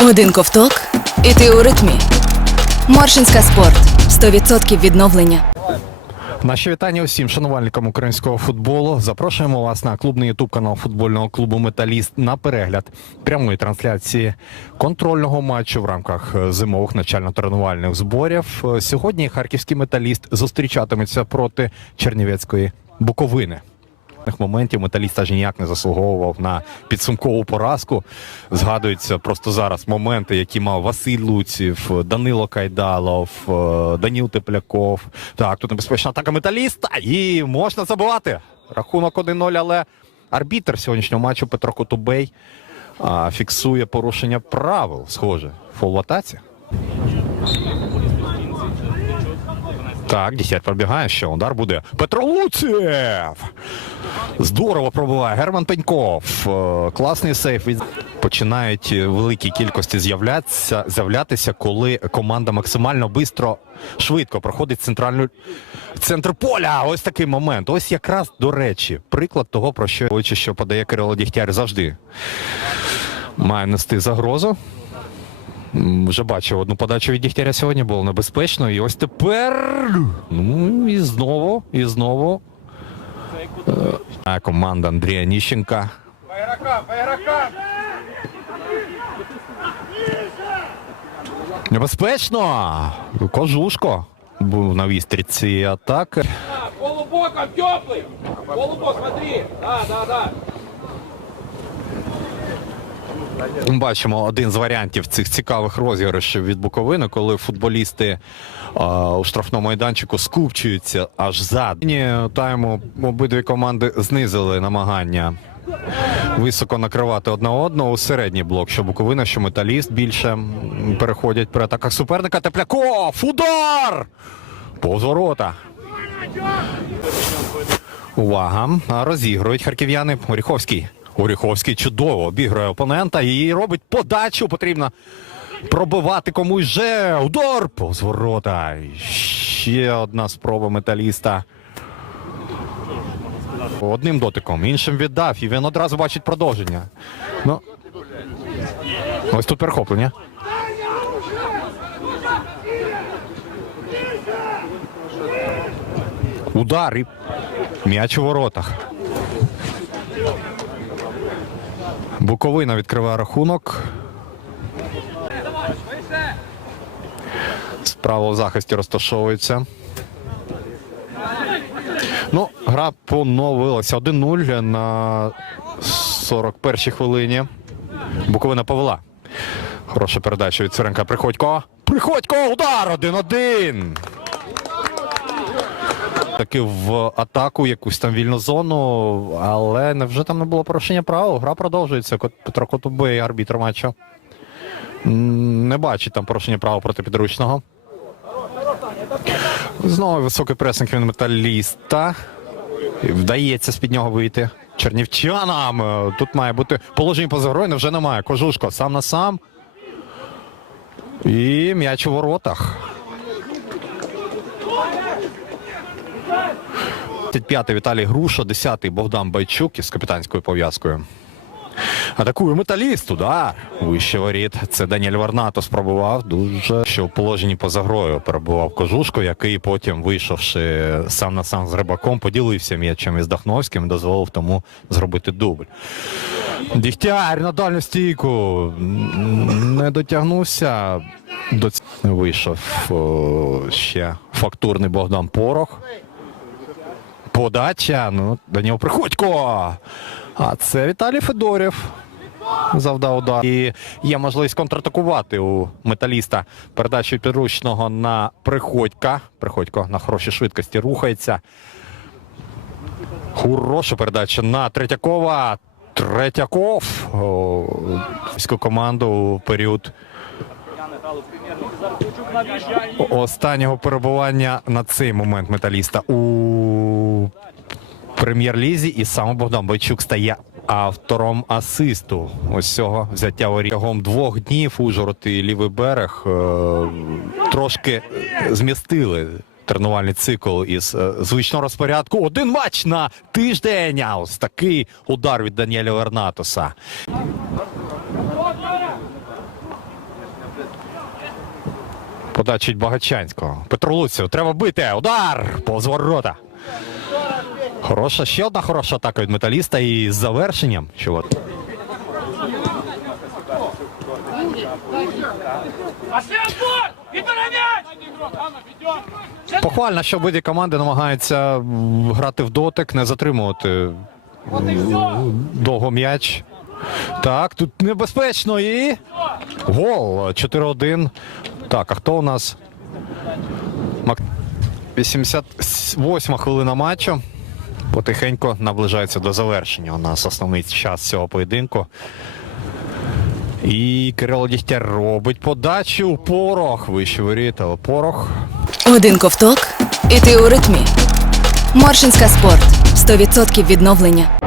Один ковток, і ти у ритмі. Моршинська спорт 100% відновлення. Наші вітання усім шанувальникам українського футболу. Запрошуємо вас на клубний ютуб канал футбольного клубу Металіст на перегляд прямої трансляції контрольного матчу в рамках зимових навчально-тренувальних зборів. Сьогодні харківський металіст зустрічатиметься проти Чернівецької Буковини. Моментів металіст аж ніяк не заслуговував на підсумкову поразку. Згадуються просто зараз моменти, які мав Василь Луців, Данило Кайдалов, е, Даніл Тепляков. Так, тут небезпечна атака металіста. І можна забувати. Рахунок 1-0, але арбітр сьогоднішнього матчу Петро Котубей фіксує порушення правил. Схоже, фол в атаці. Так, десять пробігає, що удар буде. Петро Луцєв! Здорово пробуває. Герман Пеньков. Е, Класний сейф. Починають е, великі кількості з'являтися, з'являтися, коли команда максимально бистро, швидко проходить центральну центр поля. Ось такий момент. Ось якраз до речі, приклад того, про що що подає Кирило Дігтяр завжди має нести загрозу. Вже бачив одну подачу від Дігтяря сьогодні, було небезпечно. І ось тепер. Ну і знову, і знову. Е, Команда Андрія Ніщенка. Небезпечно! Кожушко був на вістріці атаки. Полубоком теплый! Полубок, смотри! Да, да, да! Ми Бачимо один з варіантів цих цікавих розіграшів від Буковини, коли футболісти а, у штрафному майданчику скупчуються аж зад. Тайму обидві команди знизили намагання високо накривати одна одного у середній блок. Що Буковина, що металіст більше переходять при атаках суперника. Тепляков! Удар! Повз ворота. Увага! Розігрують харків'яни. Оріховський. Оріховський чудово обігрує опонента і робить подачу. Потрібно пробивати комусь же. Удар! Повз ворота. Ще одна спроба металіста. Одним дотиком, іншим віддав, і він одразу бачить продовження. Ну, ось тут перехоплення. Удар і м'яч у воротах. Буковина відкриває рахунок. Справа в захисті розташовується. Ну, гра поновилася 1-0 на 41-й хвилині. Буковина повела. Хороша передача від Циренка. Приходько. Приходько! Удар! 1-1! Таки в атаку, якусь там вільну зону, але невже там не було порушення правил? Гра продовжується. Петро Котубей, арбітр матчу. Не бачить там порушення правил проти підручного. Знову високий пресинг від металіста. Вдається з-під нього вийти. Чернівчанам. Тут має бути положення поза грою, вже немає. Кожушко сам на сам. І м'яч у воротах. 35-й Віталій Груша, 10-й Богдан Байчук із капітанською пов'язкою. Атакує металіст, удар. Вище воріт. Це Даніель Варнато спробував дуже, що в положенні поза грою перебував Кожушко, який потім, вийшовши сам на сам з рибаком, поділився м'ячем із Дахновським дозволив тому зробити дубль. Дігтяр на дальню стійку не дотягнувся. До ць- вийшов о, ще фактурний Богдан Порох. Подача. Ну, Даніл Приходько. А це Віталій Федорів. Завдав удар. І є можливість контратакувати у металіста передачу підручного на Приходька. Приходько на хорошій швидкості рухається. Хороша передача на Третьякова. Третьяков. О, команду у період останнього перебування на цей момент металіста у прем'єр-лізі. І саме Богдан Бойчук стає автором асисту. Ось цього взяття орігом двох днів Ужгород і лівий берег е, трошки змістили. Тренувальний цикл із е, звичного розпорядку. Один матч на тиждень. А ось такий удар від Даніеля Вернатоса. подачі від Багачанського. Петро Луців, треба бити. Удар! Повз ворота. Хороша, ще одна хороша атака від металіста і з завершенням. Мяч! Похвально, що обидві команди намагаються грати в дотик, не затримувати довго м'яч. Так, тут небезпечно і. Гол 4-1. Так, а хто у нас? 88 хвилина матчу. Потихеньку наближається до завершення. У нас основний час цього поєдинку. І Кирило Дігтяр робить подачу. Порох. Вище воріт, порох. Один ковток, і ти у ритмі. Моршинська спорт 100% відновлення.